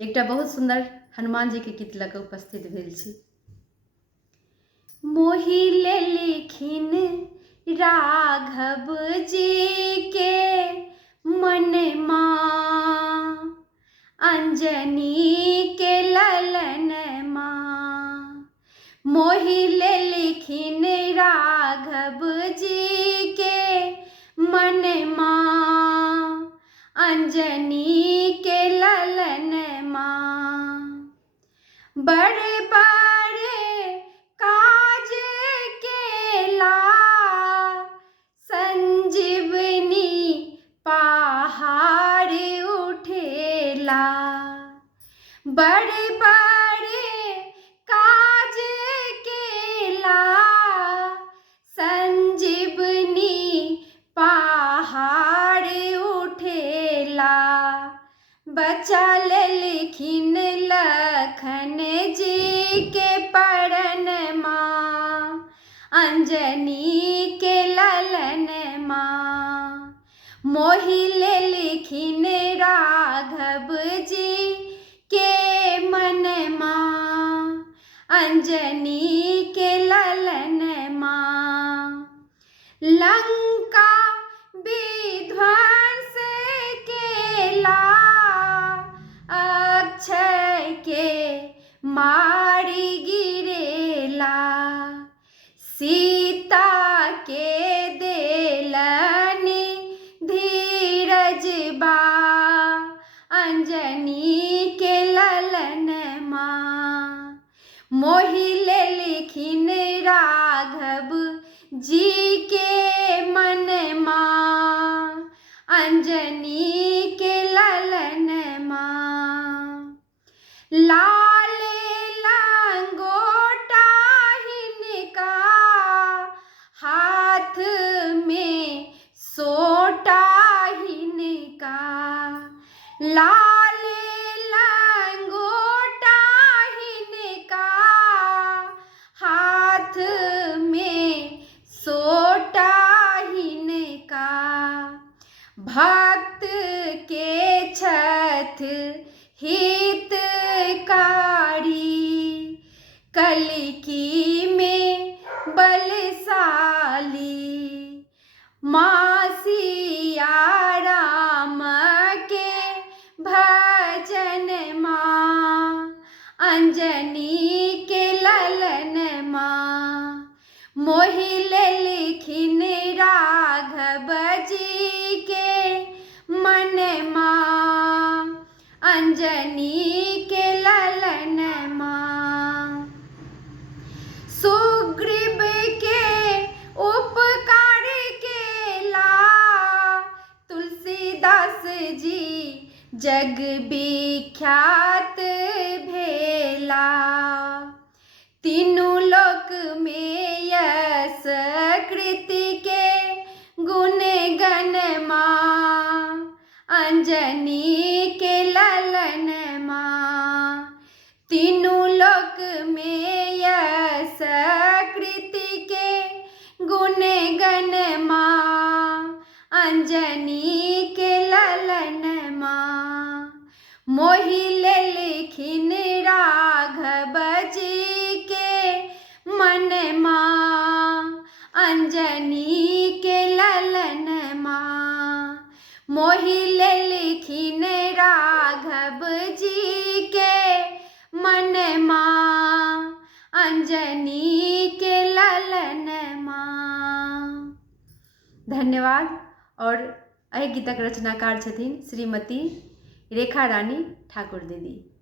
एकटा बहुत सुंदर हनुमान जी के गीत लऽ कऽ उपस्थित भेल छी। मोहि लेलखिन राघव जी के मनमा, अंजनी के ललनमा। मोहि लेलखिन राघव जी के मनमा, अंजनी के ललनमा। बड़े बड़े काज केला, संजीवनी पहाड़ उठेला। बड़े बड़े काज केला, संजीवनी पहाड़ उठेला। बचा लेलखिन लखन जी के परनमा, अंजनी के ललनमा। मोहि लेलखिन राघव जी के मनमा, अंजनी के ललनमा। लंका विध्वंस केला, अक्षय के मारी गिरेला। सीता के देलनि धीरज बा, अंजनी के ललनमा। मोहि लेलखिन राघव जी के मनमा, अंजनी के ललनमा। लाल लंगोटा हिनका, हाथ में सोटा हिनका। लाल लंगोटा हिनका, हाथ में सोटा हिनका। भक्त के छथ हितकारी, कल्कि में बलशाली। माँ सिया राम के भजन माँ, अंजनी के ललनमा। मोहि लेलखिन राघव जी के मनमा, अंजनी के ललनमा। सुग्रीव के उपकार केला, तुलसीदास जी जग विख्यात भेला। तीनू लोक में यश कृति के गुण गनमा, अंजनी के ललनमा। तीनू लोक में यश कृति के गुण गनमा, अंजनी के ललनमा। मोहि लेलखिन राघव जी के मनमा, अंजनी के ललनमा। मोहि लेलखिन राघव जी के मनमा, अंजनी के ललनमा। धन्यवाद। और एहि गीतक रचनाकार छथिन श्रीमती रेखा रानी ठाकुर दीदी।